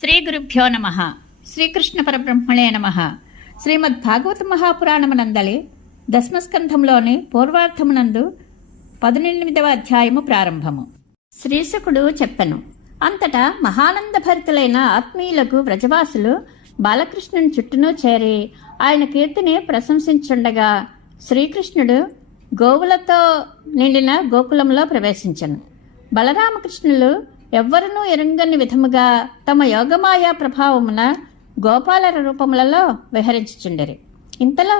శ్రీ గురుభ్యో నమ. శ్రీకృష్ణ పరబ్రహ్మణే నమ. శ్రీమద్భాగవత మహాపురాణమునందలి దశమస్కంధంలోని పూర్వార్థమునందు 18వ అధ్యాయము ప్రారంభము. శ్రీశుకుడు చెప్పెను. అంతటా మహానంద భరితులైన ఆత్మీయులకు వ్రజవాసులు బాలకృష్ణుని చుట్టూను చేరి ఆయన కీర్తిని ప్రశంసించుండగా శ్రీకృష్ణుడు గోవులతో నిండిన గోకులంలో ప్రవేశించెను. బలరామకృష్ణులు ఎవ్వరూ ఎరుంగని విధముగా తమ యోగమాయా ప్రభావమున గోపాలర రూపములలో విహరించుచుండిరి. ఇంతలో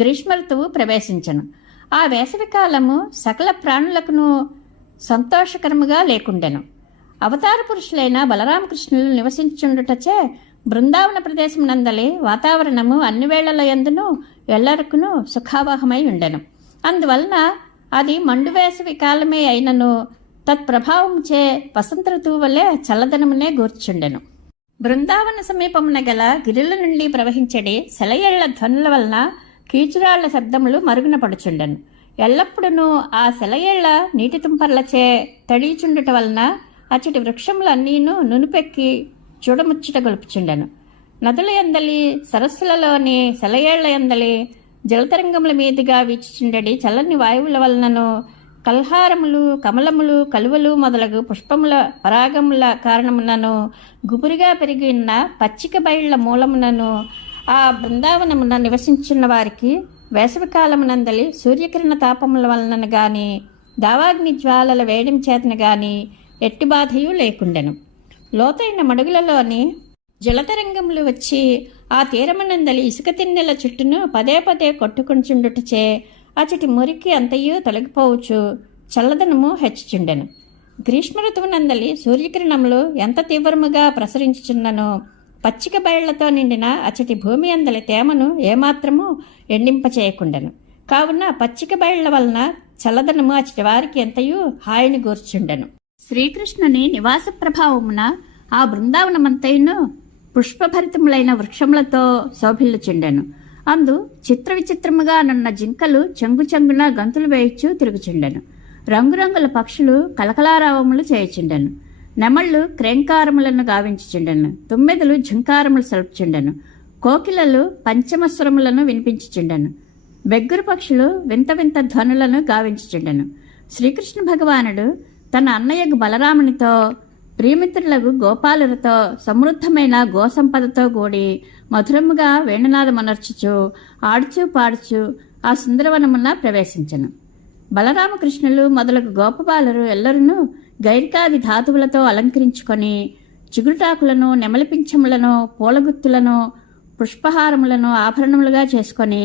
గ్రీష్మ ఋతువు ప్రవేశించను. ఆ వేసవి కాలము సకల ప్రాణులకును సంతోషకరముగా లేకుండెను. అవతార పురుషులైన బలరామకృష్ణులు నివసించుండుటచే బృందావన ప్రదేశం నందలి వాతావరణము అన్ని వేళల యందును ఎల్లరకును సుఖావహమై ఉండెను. అందువలన అది మండు వేసవి కాలమే అయినను తత్ప్రభావంచే వసంత ఋతువు వలె చల్లదనమునే గూర్చుండెను. బృందావన సమీపమున గల గిరుల నుండి ప్రవహించడి సెలయేళ్ల ధ్వనుల వలన కీచురాళ్ల శబ్దములు మరుగున పడుచుండెను. ఎల్లప్పుడూ ఆ సెలయేళ్ల నీటి తుంపర్లచే తడిచుండుట వలన అచ్చటి వృక్షములన్నీను నునుపెక్కి చూడముచ్చట గొలుపుచుండెను. నదుల యందలి సరస్సులలోని సెలయేళ్ల యందలి జలతరంగముల మీదుగా వీచుచుండెడి చల్లని వాయువుల వలనను కల్హారములు, కమలములు, కలువలు మొదలగు పుష్పముల పరాగముల కారణమునను గుబురుగా పెరిగిన పచ్చిక బయళ్ల మూలమునను ఆ బృందావనమున నివసించున్న వారికి వేసవికాలమునందలి సూర్యకిరణ తాపముల వలన గాని దావాగ్ని జ్వాలల వేడిం చేతన గాని ఎట్టి బాధయు లేకుండెను. లోతైన మడుగులలోని జలతరంగములు వచ్చి ఆ తీరమునందలి ఇసుక తిన్నెల చుట్టూను పదే పదే కొట్టుకుంచుండుటచే అచటి మురికి అంతయు తొలగిపోవచ్చు చల్లదనము హెచ్చుచుండెను. గ్రీష్మ ఋతువునందలి సూర్యకిరణములు ఎంత తీవ్రముగా ప్రసరించుచున్ననో పచ్చిక బయళ్లతో నిండిన అచటి భూమి అందలి తేమను ఏమాత్రము ఎండింపచేయకుండెను. కావున పచ్చిక బయళ్ల వలన చల్లదనము అచటి వారికి ఎంతయు హాయిని గూర్చుండెను. శ్రీకృష్ణుని నివాస ప్రభావమున ఆ బృందావనమంతయును పుష్పభరితములైన వృక్షములతో శోభిల్లుచుండెను. అందు చిత్ర విచిత్రముగా నున్న జింకలు చెంగున గంతులు వేయిచు తిరుగుచుండెను. రంగురంగుల పక్షులు కలకలారావములు చేయుచుండెను. నెమళ్ళు క్రేంకారములను గావించుచుండెను. తుమ్మెదలు ఝుంకారములు సలుపుచుండెను. కోకిలలు పంచమస్వరములను వినిపించుచుండెను. బెగ్గురు పక్షులు వింత వింత ధ్వనులను గావించుచుండెను. శ్రీకృష్ణ భగవానుడు తన అన్నయ్యకు బలరామునితో ప్రియమిత్రులకు గోపాలులతో సమృద్ధమైన గోసంపదతో కూడి మధురముగా వేణునాదమనర్చుచు ఆడుచు పాడుచు ఆ సుందరవనమున ప్రవేశించెను. బలరామకృష్ణులు మొదలగు గోపబాలురు ఎల్లరునూ గైరికాది ధాతువులతో అలంకరించుకొని చిగురుటాకులను, నెమలిపించములను, పూలగుత్తులను, పుష్పహారములను ఆభరణములుగా చేసుకొని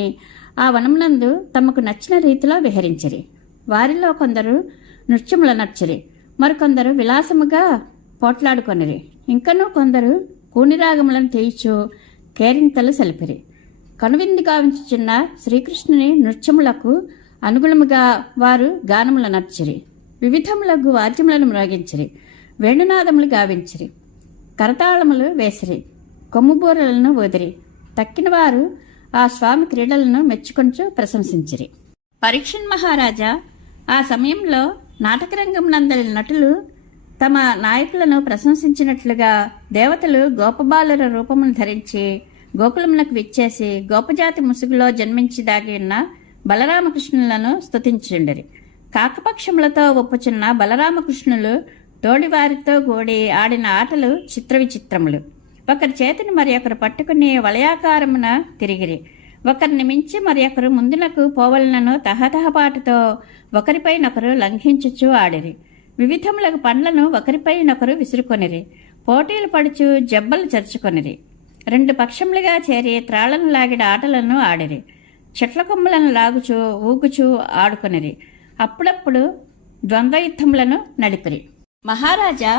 ఆ వనమునందు తమకు నచ్చిన రీతిలో విహరించిరి. వారిలో కొందరు నృత్యముల నర్చిరి, మరికొందరు విలాసముగా పోట్లాడుకొనిరి. ఇంకనూ కొందరు కూనిరాగములను తీయిచు కేరింతలు సలిపిరి. కనువిందు గావించుచున్న శ్రీకృష్ణుని నృత్యములకు అనుగుణముగా వారు గానముల నర్చిరి. వివిధములకు వాద్యములను మ్రోగించిరి. వేణునాదములు గావించిరి. కరతాళములు వేసిరి. కొమ్ముబూరలను ఊదిరి. తక్కిన వారు ఆ స్వామి క్రీడలను మెచ్చుకొంచు ప్రశంసించిరి. పరీక్షణ్ మహారాజా ఆ సమయంలో నాటకరంగమునందలి నటులు తమ నాయకులను ప్రశంసించినట్లుగా దేవతలు గోపబాలుర రూపమును ధరించి గోకులమునకు విచ్చేసి గోపజాతి ముసుగులో జన్మించి దాగి ఉన్న బలరామకృష్ణులను స్తుతించుండిరి. కాకపక్షములతో ఒప్పుచున్న బలరామకృష్ణులు తోడివారితో కూడి ఆడిన ఆటలు చిత్ర విచిత్రములు. ఒకరి చేతిని మరి ఒకరు పట్టుకుని వలయాకారమున తిరిగిరి. ఒకరిని మించి మరి ఒకరు ముందునకు పోవలనను తహతహపాటుతో ఒకరిపైనొకరు లంఘించుచూ ఆడిరి. వివిధములకు పండ్లను ఒకరిపైనొకరు విసురుకొనిరి. పోటీలు పడుచు జబ్బలు చరుచుకొనిరి. రెండు పక్షములుగా చేరి త్రాళ్లను లాగిడ ఆటలను ఆడిరి. చెట్ల కొమ్మలను లాగుచూ ఊగుచూ ఆడుకొనిరి. అప్పుడప్పుడు ద్వంద్వయుద్ధములను నడిపిరి. మహారాజా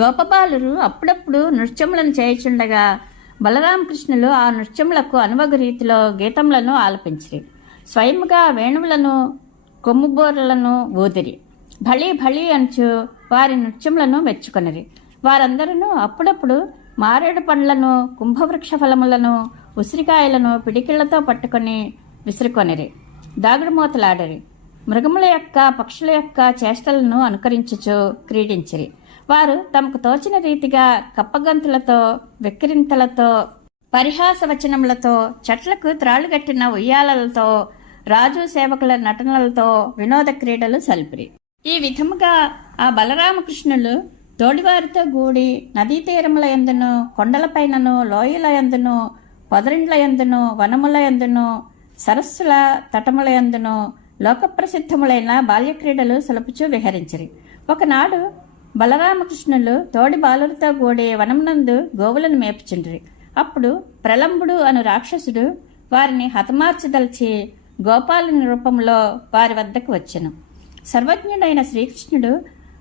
గోపబాలురు అప్పుడప్పుడు నృత్యములను చేయుచుండగా బలరామకృష్ణులు ఆ నృత్యములకు అనువగు రీతిలో గీతములను ఆలపించిరి. స్వయముగా వేణువులను, కొమ్ముబోర్లను ఊదిరి. భళీ భళీ అంచు వారి నృత్యములను మెచ్చుకొనిరి. వారందరూ అప్పుడప్పుడు మారేడు పండ్లను, కుంభవృక్ష ఫలములను, ఉసిరికాయలను పిడికిళ్లతో పట్టుకొని విసురుకొనిరి. దాగుడుమూతలాడిరి. మృగముల యొక్క, పక్షుల యొక్క చేష్టలను అనుకరించుచు క్రీడించిరి. వారు తమకు తోచిన రీతిగా కప్పగంతులతో, వెక్కిరింతలతో, పరిహాస వచనములతో, చెట్లకు త్రాళ్లుగట్టిన ఉయ్యాలలతో, రాజు సేవకుల నటనలతో వినోద క్రీడలు సల్పిరి. ఈ విధముగా ఆ బలరామకృష్ణులు తోడివారితో కూడి నదీ తీరముల యందును, కొండలపైనను, లోయల యందును, పొదరిండ్ల యందును, వనముల యందును, సరస్సుల తటముల యందును లోకప్రసిద్ధములైన బాల్యక్రీడలు సలుపుచూ విహరించిరి. ఒకనాడు బలరామకృష్ణులు తోడి బాలులతో కూడి వనమునందు గోవులను మేపుచుండ్రి. అప్పుడు ప్రలంబుడు అను రాక్షసుడు వారిని హతమార్చదలిచి గోపాలుని రూపంలో వారి వద్దకు వచ్చెను. సర్వజ్ఞుడైన శ్రీకృష్ణుడు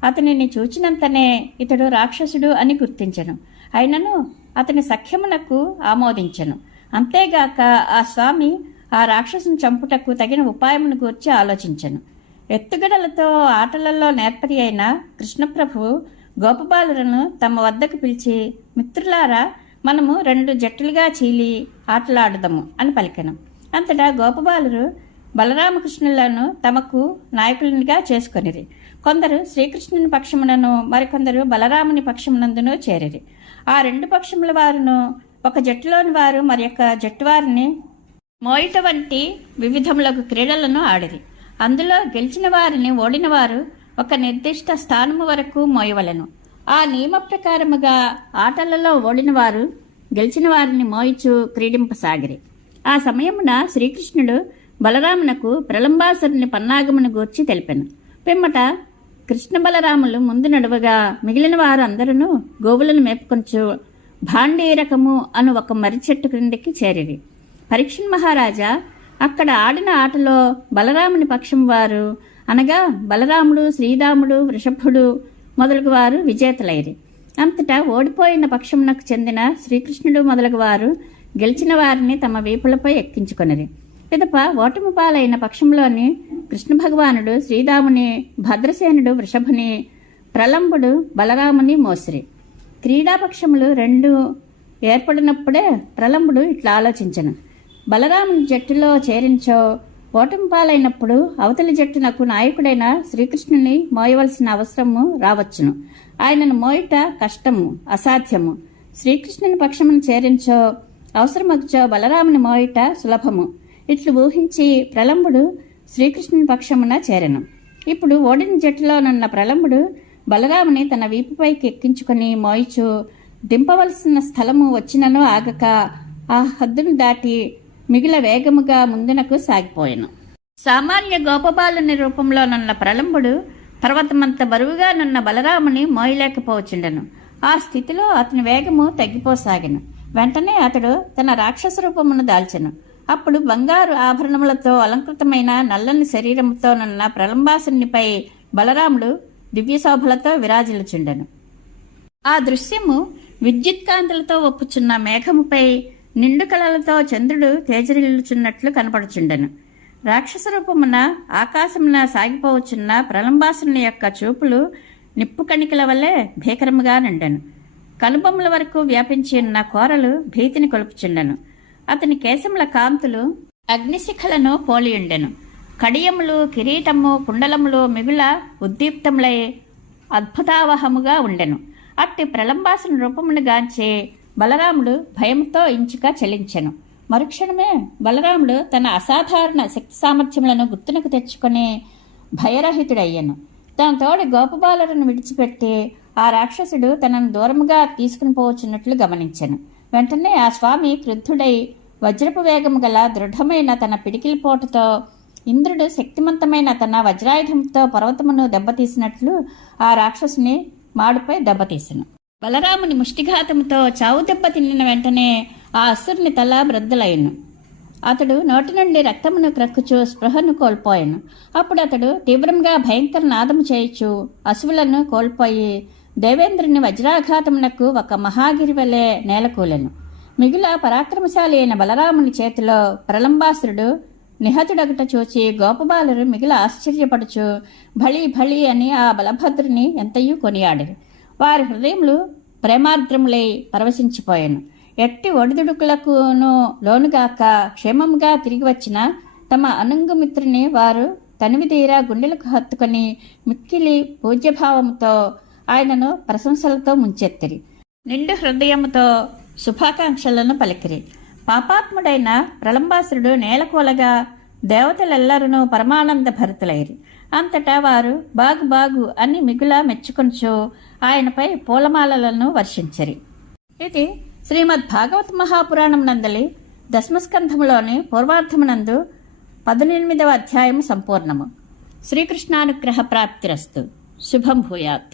అతనిని చూచినంతనే ఇతడు రాక్షసుడు అని గుర్తించెను. అయినను అతని సఖ్యమునకు ఆమోదించెను. అంతేగాక ఆ స్వామి ఆ రాక్షసుని చంపుటకు తగిన ఉపాయమును గూర్చి ఆలోచించెను. ఎత్తుగడలతో ఆటలలో నేర్పరి అయిన కృష్ణప్రభువు గోపబాలులను తమ వద్దకు పిలిచి, మిత్రులారా, మనము 2 జట్టులుగా చీలి ఆటలాడుదాము అని పలికెను. అంతటా గోపబాలురు బలరామకృష్ణులను తమకు నాయకులనిగా చేసుకొనిరి. కొందరు శ్రీకృష్ణుని పక్షమునను, మరికొందరు బలరాముని పక్షమునందును చేరిరి. ఆ 2 పక్షముల వారును, ఒక జట్టులోని వారు మరి యొక్క జట్టు వారిని మోయిట వంటి వివిధములకు క్రీడలను ఆడిరి. అందులో గెలిచిన వారిని ఓడిన వారు ఒక నిర్దిష్ట స్థానము వరకు మోయవలెను. ఆ నియమ ప్రకారముగా ఆటలలో ఓడిన వారు గెలిచిన వారిని మోయిచు క్రీడింపసాగిరి. ఆ సమయమున శ్రీకృష్ణుడు బలరామునకు ప్రలంబాసురుని పన్నాగమును గూర్చి తెలిపెను. పిమ్మట కృష్ణ బలరాములు ముందు నడువగా మిగిలిన వారు అందరూ గోవులను మేపుకొంచు భాండీరకము అను ఒక మర్రి చెట్టు క్రిందికి చేరిరి. పరీక్షణ్ మహారాజా అక్కడ ఆడిన ఆటలో బలరాముని పక్షం వారు, అనగా బలరాముడు, శ్రీరాముడు, వృషభుడు మొదలగు వారు విజేతలైరి. అంతటా ఓడిపోయిన పక్షమునకు చెందిన శ్రీకృష్ణుడు మొదలగు వారు గెలిచిన వారిని తమ వీపులపై ఎక్కించుకొనిరి. పిదప ఓటమి పాలైన పక్షంలోని కృష్ణ భగవానుడు శ్రీరాముని, భద్రసేనుడు వృషభుని, ప్రలంబుడు బలరాముని మోసిరి. క్రీడాపక్షములు 2 ఏర్పడినప్పుడే ప్రలంబుడు ఇట్లా ఆలోచించను, బలరాముని జట్టులో చేరించో ఓటమి పాలైనప్పుడు అవతలి జట్టునకు నాయకుడైన శ్రీకృష్ణుని మోయవలసిన అవసరము రావచ్చును. ఆయనను మోయుట కష్టము, అసాధ్యము. శ్రీకృష్ణుని పక్షమును చేరించో అవసరమగుచో బలరాముని మోయుట సులభము. ఇట్లు ఊహించి ప్రలంబుడు శ్రీకృష్ణుని పక్షమున చేరెను. ఇప్పుడు ఓడిన జట్టులోనున్న ప్రలంబుడు బలరాముని తన వీపుపైకి ఎక్కించుకొని మోయిచు దింపవలసిన స్థలము వచ్చినను ఆగక ఆ హద్దును దాటి మిగిల వేగముగా ముందునకు సాగిపోయెను. సామాన్య గోపబాలుని రూపంలోనున్న ప్రలంబుడు పర్వతమంత బరువుగానున్న బలరాముని మోయలేకపోవచ్చుండెను. ఆ స్థితిలో అతని వేగము తగ్గిపోసాగెను. వెంటనే అతడు తన రాక్షస రూపమును దాల్చెను. అప్పుడు బంగారు ఆభరణములతో అలంకృతమైన నల్లని శరీరముతోనున్న ప్రలంబాసునిపై బలరాముడు దివ్యశోభలతో విరాజిల్లుచుండెను. ఆ దృశ్యము విద్యుత్కాంతులతో ఒప్పుచున్న మేఘముపై నిండు కళలతో చంద్రుడు తేజరిల్లుచున్నట్లు కనపడుచుండెను. రాక్షస రూపమున ఆకాశమున సాగిపోవచ్చున్న ప్రలంబాసుని యొక్క చూపులు నిప్పు కణికల వల్లే భీకరముగా నిండెను. కనుబొమ్మల వరకు వ్యాపించి ఉన్న కోరలు భీతిని కొలుపుచుండెను. అతని కేశముల కాంతులు అగ్నిశిఖలను పోలియుండెను. కడియములు, కిరీటము, కుండలములు మిగుల ఉద్దీప్తములై అద్భుతావహముగా ఉండెను. అట్టి ప్రలంబాసుని రూపమును గాంచి బలరాముడు భయంతో ఇంచుక చలించెను. మరుక్షణమే బలరాముడు తన అసాధారణ శక్తి సామర్థ్యములను గుర్తునకు తెచ్చుకొని భయరహితుడయ్యను. తన తోడి గోపబాలులను విడిచిపెట్టి ఆ రాక్షసుడు తనను దూరముగా తీసుకుని పోవచ్చున్నట్లు గమనించెను. వెంటనే ఆ స్వామి క్రుద్ధుడై వజ్రపు వేగము గల దృఢమైన తన పిడికిలి పోటుతో ఇంద్రుడు శక్తిమంతమైన తన వజ్రాయుధంతో పర్వతమును దెబ్బతీసినట్లు ఆ రాక్షసుని మాడుపై దెబ్బతీసెను. బలరాముని ముష్టిఘాతముతో చావు దెబ్బ తిన్న వెంటనే ఆ అసురుని తల బ్రద్దలయ్యను. అతడు నోటి నుండి రక్తమును క్రక్కుచూ స్పృహను కోల్పోయాను. అప్పుడు అతడు తీవ్రంగా భయంకర నాదము చేయుచు అసువులను కోల్పోయి దేవేంద్రుని వజ్రాఘాతమునకు ఒక మహాగిరి వలె నేలకూలెను. మిగుల పరాక్రమశాలి అయిన బలరాముని చేతిలో ప్రలంబాసురుడు నిహతుడగట చూచి గోపబాలురు మిగిల ఆశ్చర్యపడుచు భళి భళి అని ఆ బలభద్రుని ఎంతయూ కొనియాడిరి. వారి హృదయములు ప్రేమార్ద్రములై పరవశించిపోయాను. ఎట్టి ఒడిదుడుకులకును లోనుగాక క్షేమముగా తిరిగి వచ్చిన తమ అనంగుమిత్రుని వారు తనివిదీరా గుండెలకు హత్తుకొని మిక్కిలి పూజ్యభావముతో ఆయనను ప్రశంసలతో ముంచెత్తిరి. నిండు హృదయముతో శుభాకాంక్షలను పలికిరి. పాపాత్ముడైన ప్రళంబాసురుడు నేలకూలగా దేవతలెల్లరూ పరమానంద భరితులైరి. అంతటా వారు బాగు బాగు అని మిగులా మెచ్చుకొనుచు ఆయనపై పూలమాలలను వర్షించిరి. ఇది శ్రీమద్ భాగవత మహాపురాణం నందలి దశమస్కంధములోని పూర్వార్ధమునందు 18వ అధ్యాయము సంపూర్ణము. శ్రీకృష్ణానుగ్రహ ప్రాప్తిరస్తు. శుభం భూయాత్.